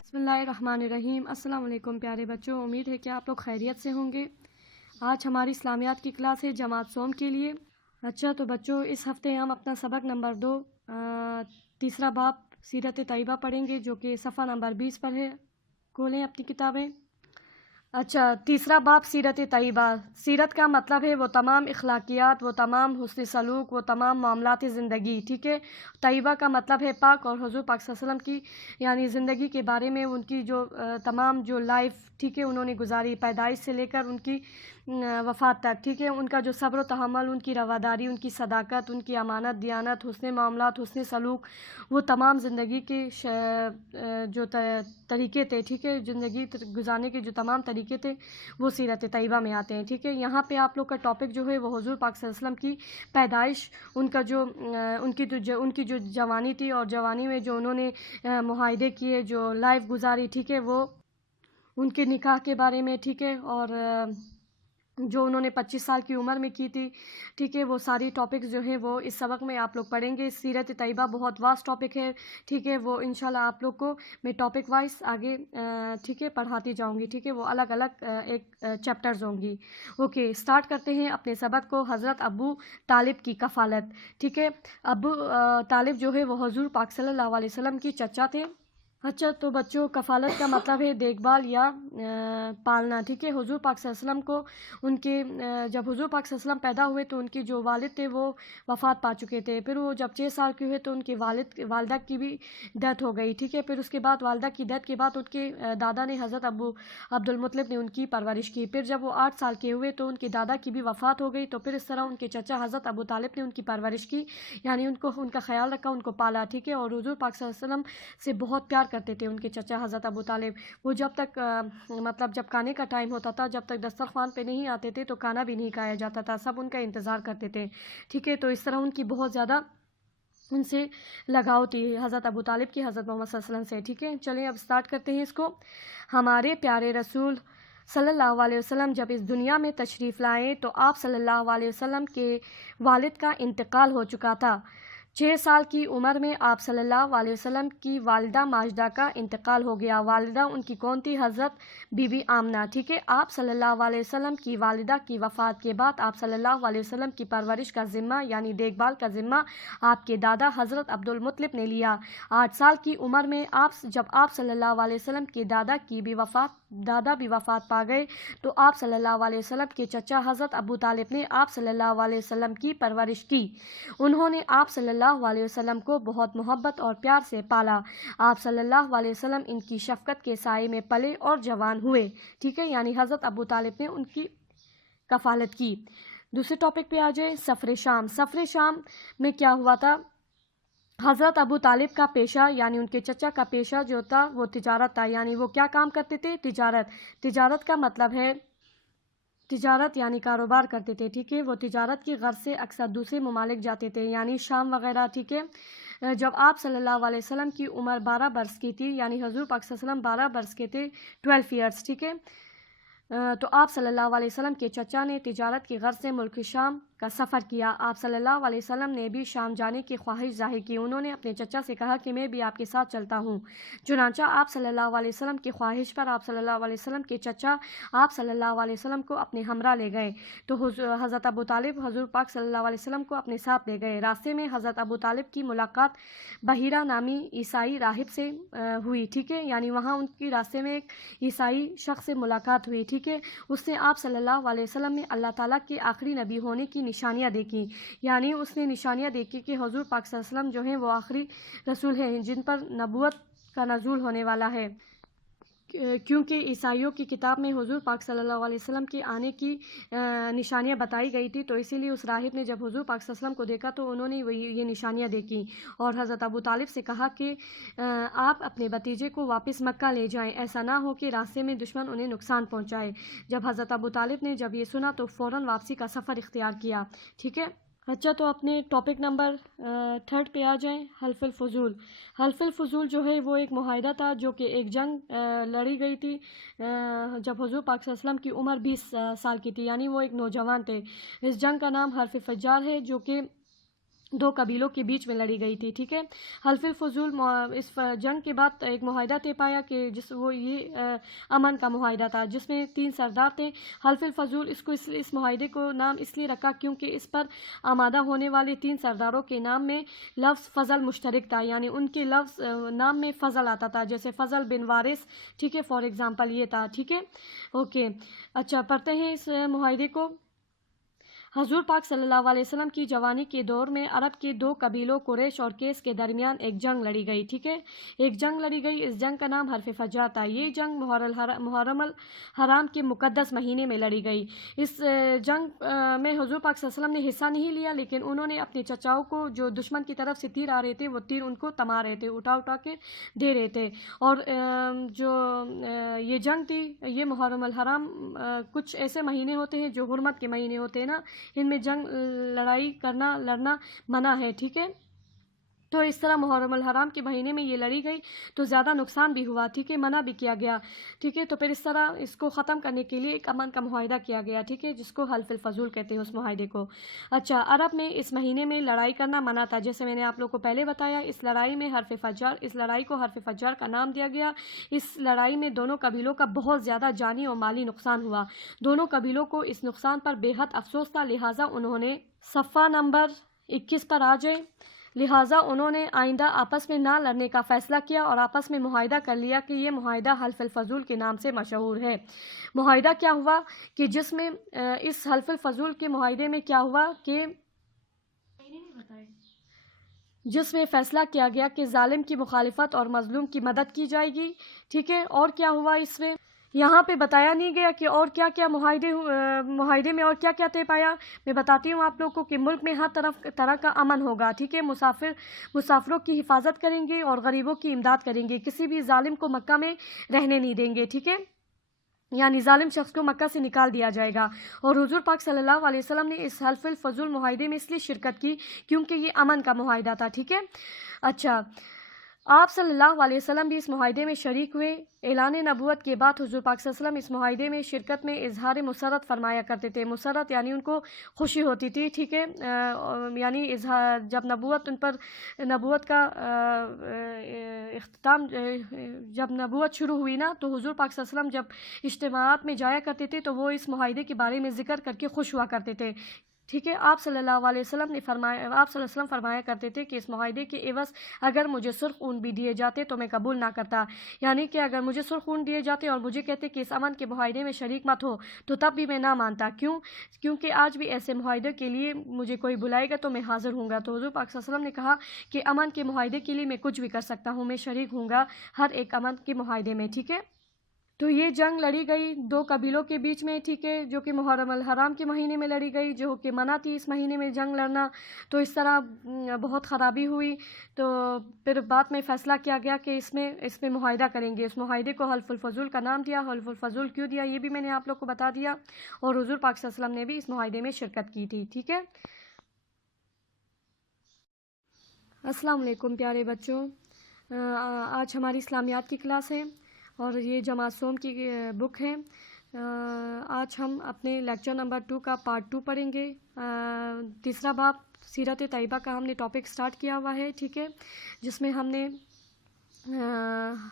बिस्मिल्लाहिर्रहमानिर्रहीम। अस्सलाम वालेकुम प्यारे बच्चों, उम्मीद है कि आप लोग खैरियत से होंगे। आज हमारी इस्लामियात की क्लास है जमात सोम के लिए। अच्छा तो बच्चों, इस हफ़्ते हम अपना सबक नंबर 2 तीसरा बाब सीरत तैयबा पढ़ेंगे, जो कि सफ़ा नंबर 20 पर है। खोलें अपनी किताबें। अच्छा, तीसरा बाब सीरत तैयबा। सीरत का मतलब है वो तमाम इखलाकियात, वो तमाम हुस्न सलूक, वो तमाम मामलात ज़िंदगी। ठीक है, तैयबा का मतलब है पाक, और हुज़ूर पाक सल्लल्लाहु अलैहि वसल्लम की यानी ज़िंदगी के बारे में उनकी जो तमाम जो लाइफ, ठीक है, उन्होंने गुजारी पैदाइश से लेकर उनकी वफ़ात तक। ठीक है, उनका जो सब्र तहम्मुल, उनकी रवादारी, उनकी सदाकत, उनकी अमानत, दियानत, हुस्न मामलात, हुस्न सलूक, वो तमाम ज़िंदगी के जो तरीक़े थे, ठीक है, ज़िंदगी गुजारने के जो तमाम तरीक़े थे वो सीरत तैयबा में आते हैं। ठीक है, यहाँ पे आप लोग का टॉपिक जो है वो हुज़ूर पाक सल्लल्लाहु अलैहि वसल्लम की पैदाइश, उनका जो उनकी जो जवानी थी, और जवानी में जो उन्होंने मुआहदे किए, जो लाइफ गुजारी, ठीक है, वो उनके निकाह के बारे में, ठीक है, और जो उन्होंने 25 साल की उम्र में की थी। ठीक है, वो सारी टॉपिक्स जो हैं वो इस सबक में आप लोग पढ़ेंगे। सीरत तैयबा बहुत वास्ट टॉपिक है। ठीक है, वो इंशाल्लाह आप लोग को मैं टॉपिक वाइज आगे ठीक है पढ़ाती जाऊंगी। ठीक है, वो अलग अलग एक चैप्टर्स होंगी। ओके, स्टार्ट करते हैं अपने सबक को। हज़रत अबू तालिब की कफ़ालत। ठीक है, अबू तालिब जो है वो हुज़ूर पाक सल्लल्लाहु अलैहि वसल्लम की चचा थे। अच्छा तो बच्चों, कफ़ालत का मतलब है देखभाल या पालना। ठीक है, हुज़ूर पाक सल्लल्लाहु अलैहि वसल्लम को उनके जब हुज़ूर पाक सल्लल्लाहु अलैहि वसल्लम पैदा हुए तो उनके जो वालिद थे वो वफ़ात पा चुके थे। फिर वो जब 6 साल के हुए तो उनके वालिदा की भी डेथ हो गई। ठीक है, फिर उसके बाद वालिदा की डेथ के बाद उनके दादा ने, हज़रत अबू अब्दुल मुत्तलिब ने उनकी परवरिश की। फिर जब वो 8 साल के हुए तो उनके दादा की भी वफ़ात हो गई। तो फिर इस तरह उनके चचा हज़रत अबू तालिब ने उनकी परवरिश की, यानी उनका ख्याल रखा, उनको पाला। ठीक है, और हुज़ूर पाक सल्लल्लाहु अलैहि वसल्लम से बहुत प्यार करते थे उनके चचा हज़रत अबू तालिब। वो जब तक मतलब जब खाने का टाइम होता था, जब तक दस्तरखान पे नहीं आते थे तो खाना भी नहीं खाया जाता था, सब उनका इंतज़ार करते थे। ठीक है, तो इस तरह उनकी बहुत ज़्यादा उनसे लगाव थी हज़रत अबू तालिब की हज़रत मोहम्मद सल्लल्लाहु अलैहि वसल्लम से। ठीक है, चलिए अब स्टार्ट करते हैं इसको। हमारे प्यारे रसूल सल्लल्लाहु अलैहि वसल्लम जब इस दुनिया में तशरीफ़ लाए तो आप सल्लल्लाहु अलैहि वसल्लम के वालिद का इंतकाल हो चुका था। 6 साल की उम्र में आप सल्लल्लाहु अलैहि वसल्लम की वालिदा माजिदा का इंतकाल हो गया। वालिदा उनकी कौन थी? हज़रत बीबी आमना। ठीक है, आप सल्लल्लाहु अलैहि वसल्लम की वालिदा की वफ़ात के बाद आप सल्लल्लाहु अलैहि वसल्लम की परवरिश का ज़िम्मा यानी देखभाल का ज़िम्मा आपके दादा हज़रत अब्दुल मुत्तलिब ने लिया। 8 साल की उम्र में जब आप सल्लल्लाहु अलैहि वसल्लम के दादा भी वफ़ात पा गए तो आप सल्लल्लाहु अलैहि वसल्लम के चचा हज़रत अबू तालिब ने आप सल्लल्लाहु अलैहि वसल्लम की परवरिश की। उन्होंने आप सल्लल्लाहु अलैहि वसल्लम को बहुत मोहब्बत और प्यार से पाला। आप सल्लल्लाहु अलैहि वसल्लम इनकी शफ़क़त के साए में पले और जवान हुए। ठीक है, यानी हज़रत अबू तालिब ने उनकी कफ़ालत की। दूसरे टॉपिक पे आ जाए, सफ़र शाम। सफ़र शाम में क्या हुआ था? हज़रत अबू तालिब का पेशा यानी उनके चचा का पेशा जो था वो तिजारत था, यानी वो क्या काम करते थे? तिजारत का मतलब है तिजारत यानी कारोबार करते थे। ठीक है, वो तिजारत की गर्ज से अक्सर दूसरे ममालिक जाते थे, यानी शाम वगैरह। ठीक है, जब आप सल्लल्लाहु अलैहि वसल्लम की उम्र 12 बरस की थी, यानी हुज़ूर पाक सल्लल्लाहु अलैहि वसल्लम 12 बरस के थे, 12 ईयर्स। ठीक है, तो आप सल्लल्लाहु अलैहि वसल्लम के चचा ने तिजारत की गर्ज से मुल्क शाम का सफ़र किया। आप सल्लल्लाहु अलैहि वसल्लम ने भी शाम जाने की ख्वाहिश ज़ाहिर की। उन्होंने अपने चचा से कहा कि मैं भी आपके साथ चलता हूँ। चुनांचा आप सल्लल्लाहु अलैहि वसल्लम की ख्वाहिश पर आप सल्लल्लाहु अलैहि वसल्लम के चचा आप सल्लल्लाहु अलैहि वसल्लम को अपने हमरा ले गए। तो हज़रत अबू तालिब हुज़ूर पाक सल्लल्लाहु अलैहि वसल्लम को अपने साथ ले गए। रास्ते में हज़रत अबू तालिब की मुलाकात बहीरा नामी ईसाई राहिब से हुई। ठीक है, यानी वहाँ उनकी रास्ते में एक ईसाई शख्स से मुलाकात हुई। ठीक है, उसने आप सल्लल्लाहु अलैहि वसल्लम में अल्लाह ताला के आखिरी नबी होने की निशानियाँ देखी, यानी उसने निशानियाँ देखी कि हुज़ूर पाक सल्लल्लाहु अलैहि वसल्लम जो हैं वो आखिरी रसूल हैं जिन पर नबूवत का नज़ूल होने वाला है। क्योंकि ईसाइयों की किताब में हुज़ूर पाक सल्लल्लाहु अलैहि वसल्लम के आने की निशानियाँ बताई गई थी, तो इसीलिए उस राहिब ने जब हुज़ूर पाक सल्लल्लाहु अलैहि वसल्लम को देखा तो उन्होंने ये निशानियाँ देखी और हज़रत अबू तालिब से कहा कि आप अपने भतीजे को वापस मक्का ले जाएं, ऐसा ना हो कि रास्ते में दुश्मन उन्हें नुकसान पहुँचाए। जब हज़रत अबू तालिब ने जब ये सुना तो फ़ौरन वापसी का सफ़र इख्तियार किया। ठीक है, अच्छा तो अपने टॉपिक नंबर 3 पे आ जाएं, हल्फ़ुल फ़ुज़ूल। हल्फ़ुल फ़ुज़ूल जो है वो एक मुआहदा था जो कि एक जंग लड़ी गई थी जब हुज़ूर पाक सल्लल्लाहु अलैहि वसल्लम की उम्र 20 साल की थी, यानी वो एक नौजवान थे। इस जंग का नाम हर्फ़ फ़ज्जार है जो कि दो कबीलों के बीच में लड़ी गई थी। ठीक है, हल्फुल फजूल इस जंग के बाद एक मुआहिदा तय पाया कि जिस वो ये अमन का मुआहिदा था जिसमें 3 सरदार थे। हल्फुल फजूल इसको इस मुआहिदे को नाम इसलिए रखा क्योंकि इस पर आमादा होने वाले 3 सरदारों के नाम में लफ्ज़ फ़ज़ल मुश्तरक था, यानी उनके लफ्ज़ नाम में फ़ज़ल आता था, जैसे फ़ज़ल बिन वारिस। ठीक है, फॉर एग्ज़ाम्पल ये था। ठीक है, ओके, अच्छा पढ़ते हैं इस मुआहिदे को। हजूर पाक सल्लल्लाहु अलैहि वसल्लम की जवानी के दौर में अरब के 2 कबीलों कुरैश और केस के दरमियान एक जंग लड़ी गई। ठीक है, एक जंग लड़ी गई। इस जंग का नाम हरफ फज्जा था। ये जंग मुहर्रम हराम के मुकद्दस महीने में लड़ी गई। इस जंग में हजूर पाक सल्लल्लाहु अलैहि वसल्लम ने हिस्सा नहीं लिया, लेकिन उन्होंने अपने चचाओं को जो दुश्मन की तरफ से तीर आ रहे थे वो तीर उनको तमा रहे थे, उठा उठा के दे रहे थे। और जो ये जंग थी, ये मुहर्रम हराम कुछ ऐसे महीने होते हैं जो हुर्मत के महीने होते हैं ना, इनमें जंग लड़ना मना है। ठीक है, तो इस तरह मुहर्रम हराम के महीने में ये लड़ी गई तो ज़्यादा नुकसान भी हुआ। ठीक है, मना भी किया गया। ठीक है, तो फिर इस तरह इसको ख़त्म करने के लिए एक अमन का मुआहिदा किया गया। ठीक है, जिसको हल्फुल फजूल कहते हैं उस मुआहिदे को। अच्छा, अरब में इस महीने में लड़ाई करना मना था, जैसे मैंने आप लोग को पहले बताया। इस लड़ाई को हर्फ फज्जार का नाम दिया गया। इस लड़ाई में दोनों कबीलों का बहुत ज़्यादा जानी और माली नुकसान हुआ। दोनों कबीलों को इस नुकसान पर बेहद अफसोस था, लिहाजा उन्होंने सफ़ा नंबर 21 पर आ जाए। लिहाजा उन्होंने आइंदा आपस में ना लड़ने का फ़ैसला किया और आपस में मुआहिदा कर लिया कि ये मुआहिदा हल्फुल फजूल के नाम से मशहूर है। मुआहिदा क्या हुआ कि जिसमें इस हल्फुल फजूल के मुआहिदे में क्या हुआ कि जिसमें फ़ैसला किया गया कि जालिम की मुखालिफत और मजलूम की मदद की जाएगी। ठीक है, और क्या हुआ इसमें यहाँ पे बताया नहीं गया कि और क्या क्या मुआहिदे में और क्या क्या तय पाया। मैं बताती हूँ आप लोग को कि मुल्क में हर तरह का अमन होगा। ठीक है, मुसाफिरों की हिफाजत करेंगे और गरीबों की इमदाद करेंगे, किसी भी जालिम को मक्का में रहने नहीं देंगे। ठीक है, यानी जालिम शख्स को मक्का से निकाल दिया जाएगा। और हुजूर पाक सल्लल्लाहु अलैहि वसल्लम ने इस हल्फुल फजूल मुआहिदे में इसलिए शिरकत की क्योंकि ये अमन का मुआहिदा था। ठीक है, अच्छा, आप सल्लल्लाहु अलैहि वसल्लम भी इस मुआहिदे में शरीक हुए। ऐलान नबूवत के बाद हुजूर पाक सल्लल्लाहु अलैहि वसल्लम इस मुआहिदे में शिरकत में इजहार मुसरत फरमाया करते थे। मुसरत यानी उनको खुशी होती थी। ठीक है, यानी इजहार जब नबूवत उन पर नबूवत का इख्तिताम जब नबूवत शुरू हुई ना, तो हुजूर पाक सल्लल्लाहु अलैहि वसल्लम जब इज्तिमाआत में जाया करते थे तो वो इस मुआहिदे के बारे में ज़िक्र करके खुश हुआ करते थे। ठीक है, आप सल्लल्लाहु अलैहि वसल्लम फरमाया करते थे कि इस मुआहिदे के एवज़ अगर मुझे सुर्ख ऊन भी दिए जाते तो मैं कबूल ना करता। यानी कि अगर मुझे सुर्ख ऊन दिए जाते और मुझे कहते कि इस अमन के मुआहिदे में शरीक मत हो तो तब भी मैं ना मानता। क्योंकि आज भी ऐसे मुआहिदे के लिए मुझे कोई बुलाएगा तो मैं हाज़िर हूँगा। तो हुज़ूर पाक सल्लल्लाहु अलैहि वसल्लम ने कहा कि अमन के मुआहिदे के लिए मैं कुछ भी कर सकता हूँ, मैं शरीक हूँगा हर एक अमन के मुआहिदे में। ठीक है, तो ये जंग लड़ी गई 2 कबीलों के बीच में। ठीक है, जो कि मुहर्रम हराम के महीने में लड़ी गई, जो कि मना थी इस महीने में जंग लड़ना। तो इस तरह बहुत ख़राबी हुई। तो फिर बाद में फ़ैसला किया गया कि इसमें मुआहिदा करेंगे। इस मुआहिदे को हल्फुल फजूल का नाम दिया। हल्फुल फजूल क्यों दिया ये भी मैंने आप लोग को बता दिया। और हुजूर पाक सल्लल्लाहु अलैहि वसल्लम ने भी इस मुआहिदे में शिरकत की थी। ठीक है, अस्सलाम वालेकुम प्यारे बच्चों, आज हमारी इस्लामियात की क्लास है और ये जमात सोम की बुक है। आज हम अपने लेक्चर नंबर 2 का पार्ट 2 पढ़ेंगे। तीसरा बाब सीरत तैयबा का हमने टॉपिक स्टार्ट किया हुआ है। ठीक है, जिसमें हमने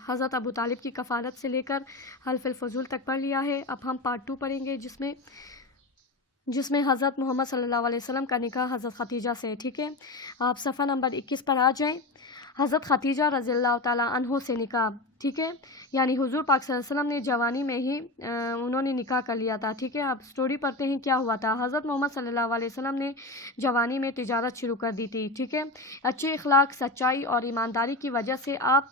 हज़रत अबू तालिब की कफ़ालत से लेकर हल्फुल फजूल तक पढ़ लिया है। अब हम पार्ट 2 पढ़ेंगे जिसमें हज़रत मोहम्मद सल्लल्लाहु अलैहि वसल्लम का निकाह हज़रत खतीजा से। ठीक है, आप सफ़ा नंबर 21 पर आ जाएं। हज़रत खतीजा रज़ियल्लाहु ताला अन्हो से निकाह। ठीक है, यानी हुजूर पाक सल्लल्लाहु अलैहि वसल्लम ने जवानी में ही उन्होंने निकाह कर लिया था। ठीक है, आप स्टोरी पढ़ते हैं क्या हुआ था। हज़रत मोहम्मद सल्लल्लाहु अलैहि वसल्लम ने जवानी में तिजारत शुरू कर दी थी। ठीक है, अच्छे अखलाक, सच्चाई और ईमानदारी की वजह से आप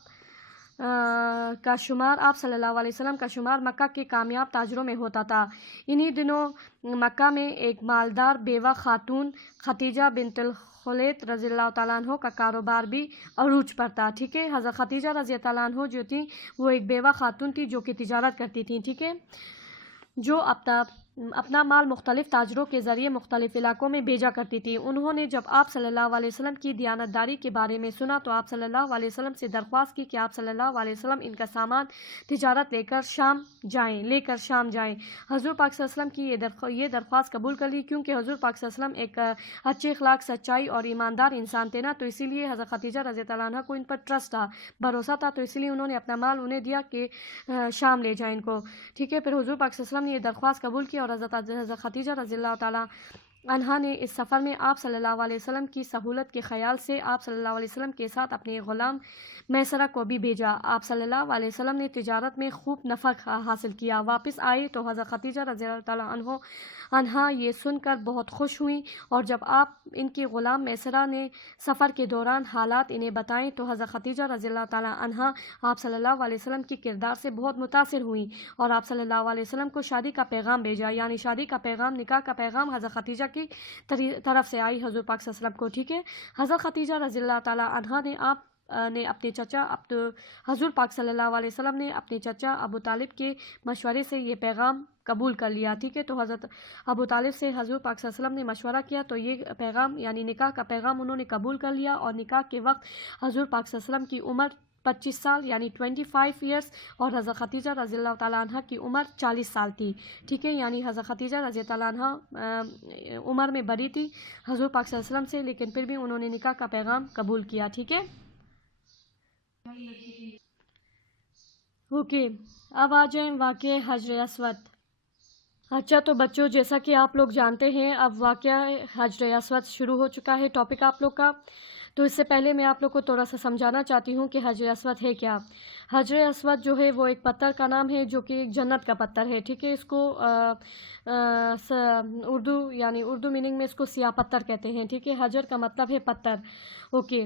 सल्लल्लाहु अलैहि वसल्लम का शुमार मक्का के कामयाब ताजरों में होता था। इन्हीं दिनों मक्का में एक मालदार बेवा खातून खतीजा बिन्तुल खुवैलिद रज़ियल्लाहु ताला अन्हा का कारोबार भी अरूज पर था। ठीक है, हज़रत खतीजा रज़ियल्लाहु ताला अन्हा जो थी वो एक बेवा खातून थी जो कि तिजारत करती थी। ठीक है, जो अपना اپنا مال مختلف تاجروں کے ذریعے مختلف علاقوں میں بھیجا کرتی تھی۔ انہوں نے جب آپ صلی اللہ علیہ وسلم کی دیانتداری کے بارے میں سنا تو آپ صلی اللہ علیہ وسلم سے درخواست کی کہ آپ صلی اللہ علیہ وسلم ان کا سامان تجارت لے کر شام جائیں۔ حضور پاک صلی اللہ علیہ وسلم کی یہ درخواست قبول کر لی، کیونکہ حضور پاک صلی اللہ علیہ وسلم ایک اچھے اخلاق، سچائی اور ایماندار انسان تھے نا، تو اسی لیے حضرت خدیجہ رضی اللہ عنہا کو ان پر ٹرسٹ تھا، بھروسہ تھا، تو اسی لیے انہوں نے اپنا مال انہیں دیا کہ شام لے جائیں ان کو، ٹھیک ہے۔ پھر حضور پاک صلی اللہ علیہ وسلم نے یہ درخواست قبول کی اور حضرت خدیجہ رضی اللہ تعالیٰ عنہا نے اس سفر میں آپ صلی اللہ علیہ وسلم کی سہولت کے خیال سے آپ صلی اللہ علیہ وسلم کے ساتھ اپنے غلام میسرہ کو بھی بھیجا۔ آپ صلی اللہ علیہ وسلم نے تجارت میں خوب نفع حاصل کیا۔ واپس آئے تو حضرت خدیجہ رضی اللہ تعالیٰ عنہا یہ سن کر بہت خوش ہوئیں، اور جب آپ ان کی غلام میسرہ نے سفر کے دوران حالات انہیں بتائیں تو حضرت خدیجہ رضی اللہ تعالیٰ عنہا آپ صلی اللہ علیہ وسلم کی کردار سے بہت متاثر ہوئیں، اور آپ صلی اللہ علیہ وسلم کو شادی کا پیغام بھیجا، یعنی شادی کا پیغام، نکاح کا پیغام حضرت خدیجہ کی طرف سے آئی حضور پاک صلی اللہ علیہ وسلم کو، ٹھیک ہے۔ حضرت خدیجہ رضی اللہ تعالیٰ عنہا نے اپنے چچا حضور پاک صلی اللہ علیہ وسلم نے اپنے چچا ابو طالب کے مشورے سے یہ پیغام قبول کر لیا، ٹھیک ہے۔ تو حضرت ابو طالب سے حضور پاک صلی اللہ علیہ وسلم نے مشورہ کیا تو یہ پیغام یعنی نکاح کا پیغام انہوں نے قبول کر لیا، اور نکاح کے وقت حضور پاک صلی اللہ علیہ وسلم کی عمر 25 سال یعنی 25 ایئرس، اور حضرت خدیجہ رضی اللہ تعالیٰ عنہ کی عمر 40 سال تھی، ٹھیک ہے۔ یعنی حضرت خدیجہ رضی اللہ عنہ عمر میں بڑی تھی حضور پاک صلی اللہ علیہ وسلم سے، لیکن پھر بھی انہوں نے نکاح کا پیغام قبول کیا، ٹھیک ہے۔ اوکے، اب آ جائیں واقعہ حجر اسود۔ اچھا تو بچوں، جیسا کہ آپ لوگ جانتے ہیں اب واقعہ حجر اسود شروع ہو چکا ہے ٹاپک آپ لوگ کا، تو اس سے پہلے میں آپ لوگ کو تھوڑا سا سمجھانا چاہتی ہوں کہ حجر اسود ہے کیا۔ حجر اسود جو ہے وہ ایک پتھر کا نام ہے جو کہ ایک جنت کا پتھر ہے، ٹھیک ہے۔ اس کو اردو میننگ میں اس کو سیاہ پتھر کہتے ہیں، ٹھیک ہے۔ حجر کا مطلب ہے پتھر، اوکے۔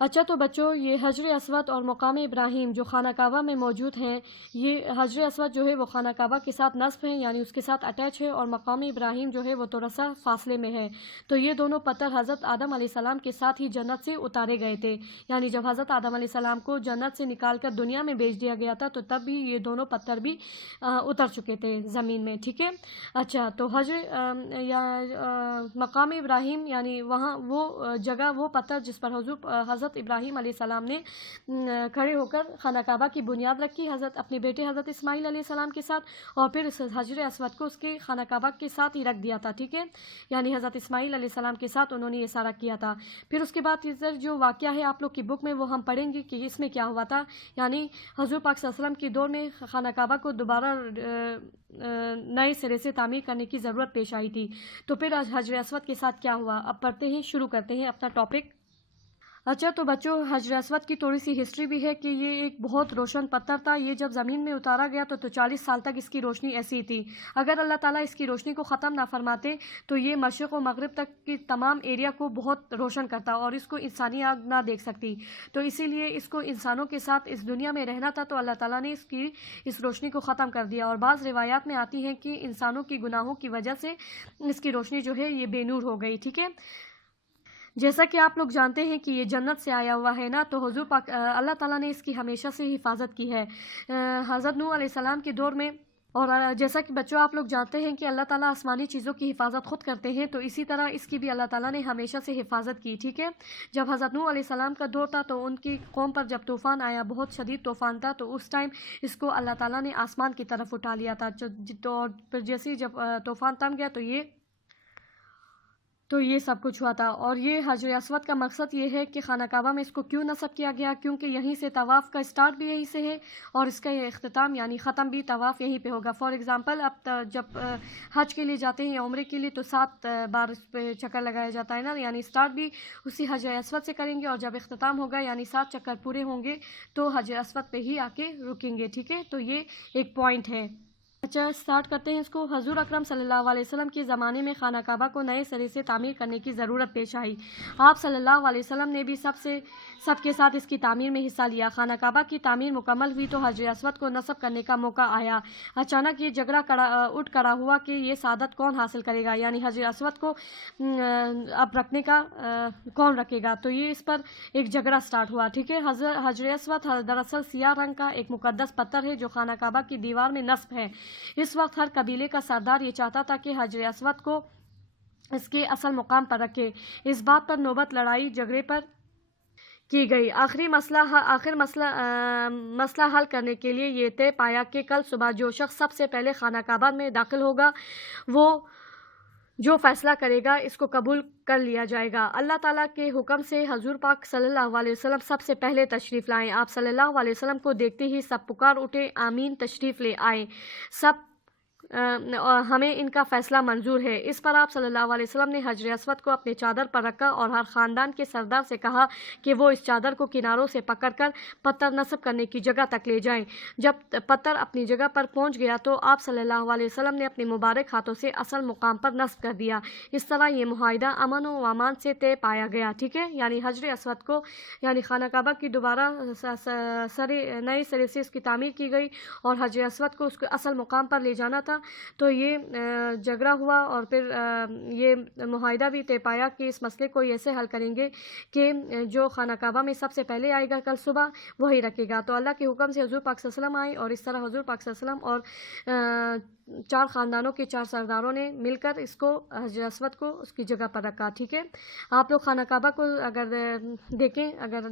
اچھا تو بچوں، یہ حجر اسود اور مقام ابراہیم جو خانہ کعبہ میں موجود ہیں، یہ حجر اسود جو ہے وہ خانہ کعبہ کے ساتھ نصب ہے، یعنی اس کے ساتھ اٹیچ ہے، اور مقام ابراہیم جو ہے وہ تھوڑا سا فاصلے میں ہے۔ تو یہ دونوں پتھر حضرت آدم علیہ السلام کے ساتھ ہی جنت سے اتارے گئے تھے، یعنی جب حضرت آدم علیہ السلام کو جنت سے نکال کر دنیا میں بھیج دیا گیا تھا تو تب بھی یہ دونوں پتھر بھی اتر چکے تھے زمین میں، ٹھیک ہے۔ اچھا تو مقام ابراہیم یعنی وہاں وہ جگہ، وہ پتھر جس پر حضرت ابراہیم علیہ السلام نے کھڑے ہو کر خانہ کعبہ کی بنیاد رکھی اپنے بیٹے حضرت اسماعیل علیہ السلام کے ساتھ، اور پھر اس حجر اسود کو اس کے خانہ کعبہ کے ساتھ ہی رکھ دیا تھا، ٹھیک ہے۔ یعنی حضرت اسماعیل علیہ السلام کے ساتھ انہوں نے یہ سارا کیا تھا۔ پھر اس کے بعد ادھر جو واقعہ ہے آپ لوگ کی بک میں وہ ہم پڑھیں گے کہ اس میں کیا ہوا تھا، یعنی حضور پاک صلی اللہ علیہ وسلم کی دور میں خانہ کعبہ کو دوبارہ نئے سرے سے تعمیر کرنے کی ضرورت پیش آئی تھی۔ تو پھر حجر اسود کے ساتھ کیا ہوا، اب پڑھتے ہیں، شروع کرتے ہیں اپنا ٹاپک۔ اچھا تو بچوں، حجر اسود کی تھوڑی سی ہسٹری بھی ہے کہ یہ ایک بہت روشن پتھر تھا۔ یہ جب زمین میں اتارا گیا تو 40 سال تک اس کی روشنی ایسی تھی۔ اگر اللہ تعالیٰ اس کی روشنی کو ختم نہ فرماتے تو یہ مشرق و مغرب تک کی تمام ایریا کو بہت روشن کرتا اور اس کو انسانی آنکھ نہ دیکھ سکتی۔ تو اسی لیے اس کو انسانوں کے ساتھ اس دنیا میں رہنا تھا، تو اللہ تعالیٰ نے اس روشنی کو ختم کر دیا، اور بعض روایات میں آتی ہیں کہ انسانوں کی گناہوں کی وجہ سے اس کی روشنی جو ہے یہ بے نور ہو گئی، ٹھیک ہے۔ جیسا کہ آپ لوگ جانتے ہیں کہ یہ جنت سے آیا ہوا ہے نا، تو حضور پاک اللہ تعالیٰ نے اس کی ہمیشہ سے حفاظت کی ہے حضرت نوح علیہ السلام کے دور میں، اور جیسا کہ بچوں آپ لوگ جانتے ہیں کہ اللہ تعالیٰ آسمانی چیزوں کی حفاظت خود کرتے ہیں، تو اسی طرح اس کی بھی اللہ تعالیٰ نے ہمیشہ سے حفاظت کی، ٹھیک ہے۔ جب حضرت نوح علیہ السلام کا دور تھا تو ان کی قوم پر جب طوفان آیا، بہت شدید طوفان تھا، تو اس ٹائم اس کو اللہ تعالیٰ نے آسمان کی طرف اٹھا لیا تھا، اور پھر جیسے جب طوفان تھم گیا تو یہ سب کچھ ہوا تھا۔ اور یہ حجر اسود کا مقصد یہ ہے کہ خانہ کعبہ میں اس کو کیوں نصب کیا گیا، کیونکہ یہیں سے طواف کا اسٹارٹ بھی یہیں سے ہے، اور اس کا یہ اختتام یعنی ختم بھی طواف یہیں پہ ہوگا۔ فار ایگزامپل اب جب حج کے لیے جاتے ہیں یا عمرے کے لیے تو 7 بار اس پہ چکر لگایا جاتا ہے نا، یعنی اسٹارٹ بھی اسی حجر اسود سے کریں گے، اور جب اختتام ہوگا یعنی 7 چکر پورے ہوں گے تو حجر اسود پہ ہی آ کے رکیں گے، ٹھیک ہے۔ تو یہ ایک پوائنٹ ہے۔ اچھا اسٹارٹ کرتے ہیں اس کو۔ حضور اکرم صلی اللہ علیہ وسلم کے زمانے میں خانہ کعبہ کو نئے سرے سے تعمیر کرنے کی ضرورت پیش آئی۔ آپ صلی اللہ علیہ وسلم نے بھی سب کے ساتھ اس کی تعمیر میں حصہ لیا۔ خانہ کعبہ کی تعمیر مکمل ہوئی تو حجر اسود کو نصب کرنے کا موقع آیا۔ اچانک یہ جھگڑا اٹھ کھڑا ہوا کہ یہ سعادت کون حاصل کرے گا، یعنی حجر اسود کو اب رکھنے کا کون رکھے گا، تو یہ اس پر ایک جھگڑا سٹارٹ ہوا، ٹھیک ہے۔ حجر اسود دراصل سیاہ رنگ کا ایک مقدس پتھر ہے جو خانہ کعبہ کی دیوار میں نصب ہے، इस वक्त हर कबीले का सरदार ये चाहता था कि हजर अस्वद को इसके असल मुकाम पर रखे। इस बात पर नौबत लड़ाई झगड़े पर की गई। आखिर मसला हल करने के लिए ये तय पाया कि कल सुबह जो शख्स सबसे पहले खाना काबा में दाखिल होगा वो जो फैसला करेगा इसको कबूल कर लिया जाएगा। अल्लाह ताला के हुक्म से हजूर पाक सल्लल्लाहु अलैहि वसल्लम सबसे पहले तशरीफ़ लाएं। आप सल्लल्लाहु अलैहि वसल्लम को देखते ही सब पुकार उठे, आमीन, तशरीफ़ ले आए, सब हमें इनका फ़ैसला मंजूर है। इस पर आप सल्लल्लाहु अलैहि वसल्लम ने हजर अस्वद को अपने चादर पर रखा और हर ख़ानदान के सरदार से कहा कि वो इस चादर को किनारों से पकड़कर पत्थर नस्ब करने की जगह तक ले जाएं। जब पत्थर अपनी जगह पर पहुंच गया तो आप सल्लल्लाहु अलैहि वसल्लम ने अपने मुबारक हाथों से असल मुकाम पर नस्ब कर दिया। इस तरह ये मुआहिदा अमन व अमान से तय पाया गया। ठीक है, यानी हजर अस्वद को यानी खाना काबा की दोबारा नए सिरे से इसकी तामीर की गई और हजर अस्वद को उसके असल मुकाम पर ले जाना था। तो ये झगड़ा हुआ और फिर ये मुआहिदा भी तय पाया कि इस मसले को ऐसे हल करेंगे कि जो खाना काबा में सबसे पहले आएगा कल सुबह वही रखेगा। तो अल्लाह के हुक्म से हजूर पाक सल्लल्लाहु अलैहि वसल्लम आए और इस तरह हजूर पाक सल्लल्लाहु अलैहि वसल्लम और 4 ख़ानदानों के 4 सरदारों ने मिलकर इसको हजर अस्वद को उसकी जगह पर रखा। ठीक है, आप लोग खाना काबा को अगर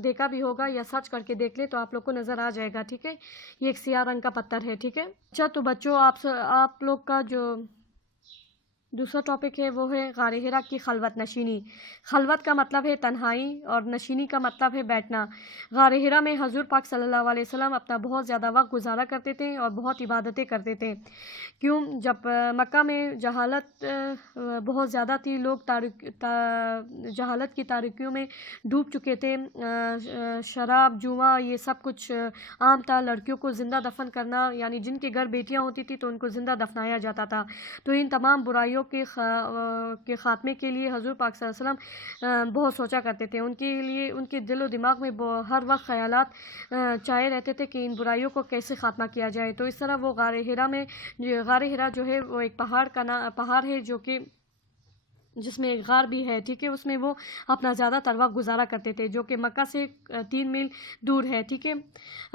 देखा भी होगा या सर्च करके देख ले तो आप लोग को नज़र आ जाएगा। ठीक है, ये एक सियाह रंग का पत्थर है। ठीक है, अच्छा तो बच्चों आप लोग का जो दूसरा टॉपिक है वो है गारे हिरा की खलवत नशीनी। खलवत का मतलब है तन्हाई और नशीनी का मतलब है बैठना। गारे हिरा में हजूर पाक सल्लल्लाहु अलैहि वसल्लम अपना बहुत ज़्यादा वक्त गुजारा करते थे और बहुत इबादतें करते थे। क्यों? जब मक्का में जहालत बहुत ज़्यादा थी, लोग जहालत की तारीकियों में डूब चुके थे। शराब, जुआ ये सब कुछ आम था। लड़कियों को ज़िंदा दफन करना, यानी जिनके घर बेटियाँ होती थी तो उनको ज़िंदा दफनाया जाता था। तो इन तमाम बुराइयों के ख़ात्मे के लिए हजूर पाक सल्लल्लाहु अलैहि वसल्लम बहुत सोचा करते थे। उनके लिए उनके दिल और दिमाग में हर वक्त ख़यालात चाहे रहते थे कि इन बुराइयों को कैसे ख़ात्मा किया जाए। तो इस तरह वो गारे हिरा जो है वो एक पहाड़ है जो कि जिसमें एक गार भी है। ठीक है, उसमें वो अपना ज़्यादातर वक्त गुजारा करते थे जो कि मक्का से 3 मील दूर है। ठीक है,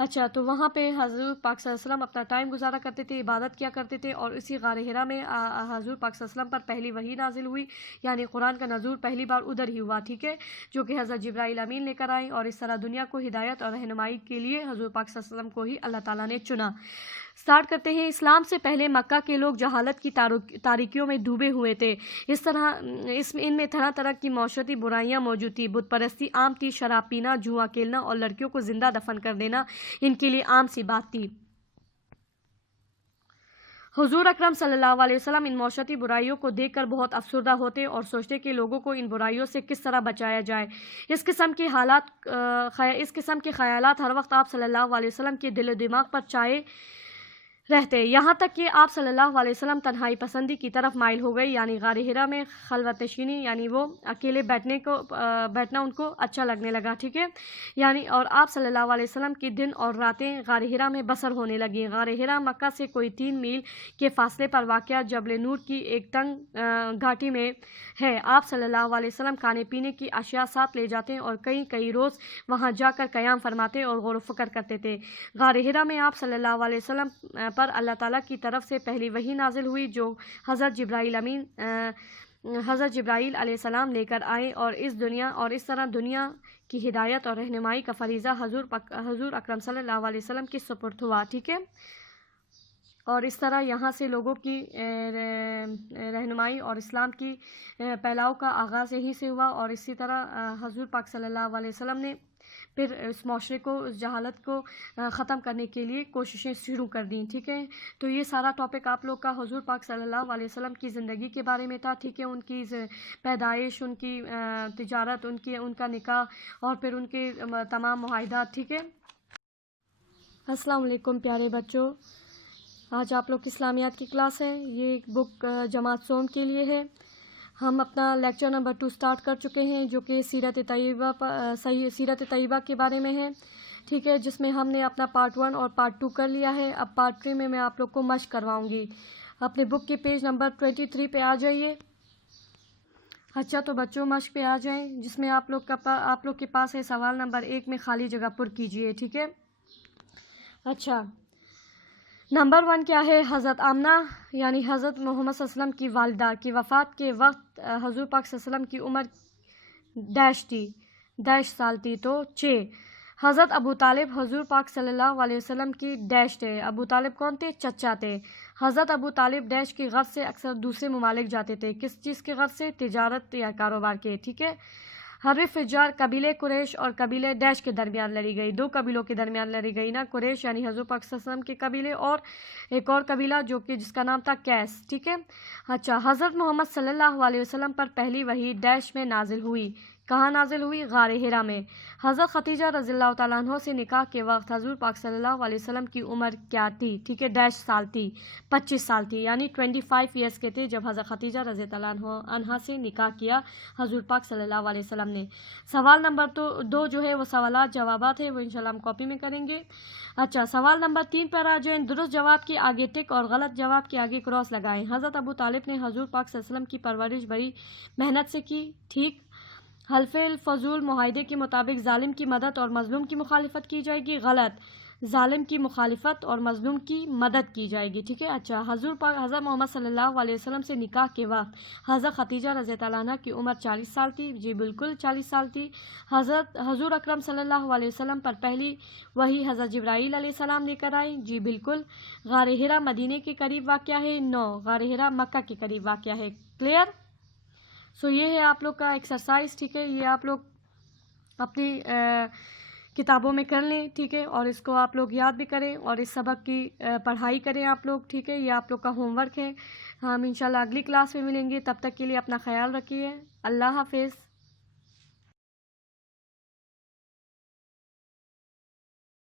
अच्छा तो वहाँ पे हजूर पाक सल्लल्लाहु अलैहि वसल्लम अपना टाइम गुजारा करते थे, इबादत किया करते थे। और इसी गार हिरा में हजूर पाक सल्लल्लाहु अलैहि वसल्लम पर पहली वही नाजिल हुई, यानी कुरान का नज़ूल पहली बार उधर ही हुआ। ठीक है, जो कि हज़रत जिब्राइल अमीन लेकर आए और इस तरह दुनिया को हिदायत और रहनुमाई के लिए हजूर पाक सल्लल्लाहु अलैहि वसल्लम को ही अल्लाह ताला ने चुना। स्टार्ट करते हैं। इस्लाम से पहले मक्का के लोग जहालत की तारीकियों में डूबे हुए थे। इनमें तरह तरह की मौशती बुराइयां मौजूद थी। बुत परस्ती आम थी, शराब पीना, जुआ खेलना और लड़कियों को जिंदा दफन कर देना इनके लिए आम सी बात थी। हुजूर अकरम सल्लल्लाहु अलैहि वसल्लम इन मौशती बुराइयों को देखकर बहुत अफसरदा होते और सोचते कि लोगों को इन बुराइयों से किस तरह बचाया जाए। इस किस्म के ख्यालात हर वक्त आप सल्लल्लाहु अलैहि वसल्लम के दिल दिमाग पर छाए रहते, यहाँ तक कि आप सल्लल्लाहु अलैहि वसल्लम तन्हाई पसंदी की तरफ माइल हो गई, यानी गार हिरा में खलवत नशीनी, यानी वो अकेले बैठना उनको अच्छा लगने लगा। ठीक है, यानी और आप सल्लल्लाहु अलैहि वसल्लम की दिन और रातें गार हिरा में बसर होने लगी। गार हिरा मक्का से कोई 3 मील के फासले पर वाक़या जबल नूर की एक तंग घाटी में है। आप सल्लल्लाहु अलैहि वसल्लम खाने पीने की अशिया साथ ले जाते और कई रोज़ वहाँ जाकर क़याम फरमाते और गौर फ़िक्र करते थे। गार हिरा में आप सल्लल्लाहु अलैहि वसल्लम पर अल्लाह ताला की तरफ से पहली वही नाजिल हुई जो हज़रत जिब्राइल अलैहिस्सलाम लेकर आए और इस तरह दुनिया की हिदायत और रहनुमाई का फरीज़ा हजूर अकरम सल्लल्लाहु अलैहि वसल्लम की सुपुर्द हुआ। ठीक है, और इस तरह यहाँ से लोगों की रहनुमाई और इस्लाम की फैलाव का आगाज़ यहीं से हुआ। और इसी तरह हजूर पाक सल्लल्लाहु अलैहि वसल्लम ने फिर इस माशरे को, इस जहालत को ख़त्म करने के लिए कोशिशें शुरू कर दी। ठीक है, तो ये सारा टॉपिक आप लोग का हुजूर पाक सल्लल्लाहु अलैहि वसल्लम की ज़िंदगी के बारे में था। ठीक है, उनकी पैदाइश, उनकी तिजारत, उनका निकाह और फिर उनके तमाम मुआहिदात। ठीक है, अस्सलाम वालेकुम प्यारे बच्चों, आज आप लोग की इस्लामियात की क्लास है। ये एक बुक जमात सोम के लिए है। हम अपना लेक्चर नंबर 2 स्टार्ट कर चुके हैं जो कि सीरत तैयबा के बारे में है। ठीक है, जिसमें हमने अपना पार्ट 1 और पार्ट 2 कर लिया है। अब पार्ट 3 में मैं आप लोग को मश्क करवाऊंगी। अपने बुक के पेज नंबर 23 पे आ जाइए। अच्छा तो बच्चों मश्क पे आ जाएं, जिसमें आप लोग के पास है सवाल नंबर 1 में खाली जगह पुर कीजिए। ठीक है, अच्छा نمبر 1 کیا ہے؟ حضرت آمنہ یعنی حضرت محمد صلی اللہ علیہ وسلم کی والدہ کی وفات کے وقت حضور پاک صلی اللہ علیہ وسلم کی عمر ڈیش تھی، ڈیش سال تھی، تو 6۔ حضرت ابو طالب حضور پاک صلی اللہ علیہ وسلم کی ڈیش تھے۔ ابو طالب کون تھے؟ چچا تھے۔ حضرت ابو طالب ڈیش کی غرض سے اکثر دوسرے ممالک جاتے تھے۔ کس چیز کی غرض سے؟ تجارت یا کاروبار کے، ٹھیک ہے۔ حرب فجار قبیلہ قریش اور قبیلہ ڈیش کے درمیان لڑی گئی، 2 قبیلوں کے درمیان لڑی گئی نا، قریش یعنی حضور پاک صلی اللہ علیہ وسلم کے قبیلے، اور ایک اور قبیلہ جو کہ جس کا نام تھا کیس، ٹھیک ہے۔ اچھا، حضرت محمد صلی اللہ علیہ وسلم پر پہلی وحی ڈیش میں نازل ہوئی۔ کہاں نازل ہوئی؟ غار حرا میں۔ حضرت خدیجہ رضی اللہ تعالیٰ عنہ سے نکاح کے وقت حضور پاک صلی اللہ علیہ وسلم کی عمر کیا تھی؟ ٹھیک ہے، ڈیش سال تھی، 25 سال تھی، یعنی 25 ایئرس کے تھے جب حضرت خدیجہ رضی اللہ عنہ سے نکاح کیا حضور پاک صلی اللہ علیہ وسلم نے۔ سوال نمبر 2 جو ہے وہ سوالات جوابات ہے، وہ انشاءاللہ ہم کاپی میں کریں گے۔ اچھا، سوال نمبر 3 پر آ جائیں۔ درست جواب کے آگے ٹک اور غلط جواب کے آگے کراس لگائیں۔ حضرت ابو طالب نے حضور پاک صلی اللہ علیہ وسلم کی پرورش بڑی محنت سے کی، ٹھیک۔ حلف الفضول معاہدے کے مطابق ظالم کی مدد اور مظلوم کی مخالفت کی جائے گی، غلط، ظالم کی مخالفت اور مظلوم کی مدد کی جائے گی، ٹھیک ہے۔ اچھا، حضرت محمد صلی اللہ علیہ وسلم سے نکاح کے وقت حضرت خدیجہ رضی اللہ عنہ کی عمر 40 سال تھی، جی بالکل 40 سال تھی۔ حضور اکرم صلی اللہ علیہ وسلم پر پہلی وحی حضرت جبرائیل علیہ السلام لے کر آئے، جی بالکل۔ غار حرا مدینے کے قریب واقع ہے، نو، غار حرا مکہ کے قریب واقع ہے، کلیئر۔ سو یہ ہے آپ لوگ کا ایکسرسائز، ٹھیک ہے، یہ آپ لوگ اپنی کتابوں میں کر لیں، ٹھیک ہے، اور اس کو آپ لوگ یاد بھی کریں اور اس سبق کی پڑھائی کریں آپ لوگ، ٹھیک ہے۔ یہ آپ لوگ کا ہوم ورک ہے۔ ہم انشاءاللہ اگلی کلاس میں ملیں گے، تب تک کے لیے اپنا خیال رکھیے۔ اللہ حافظ۔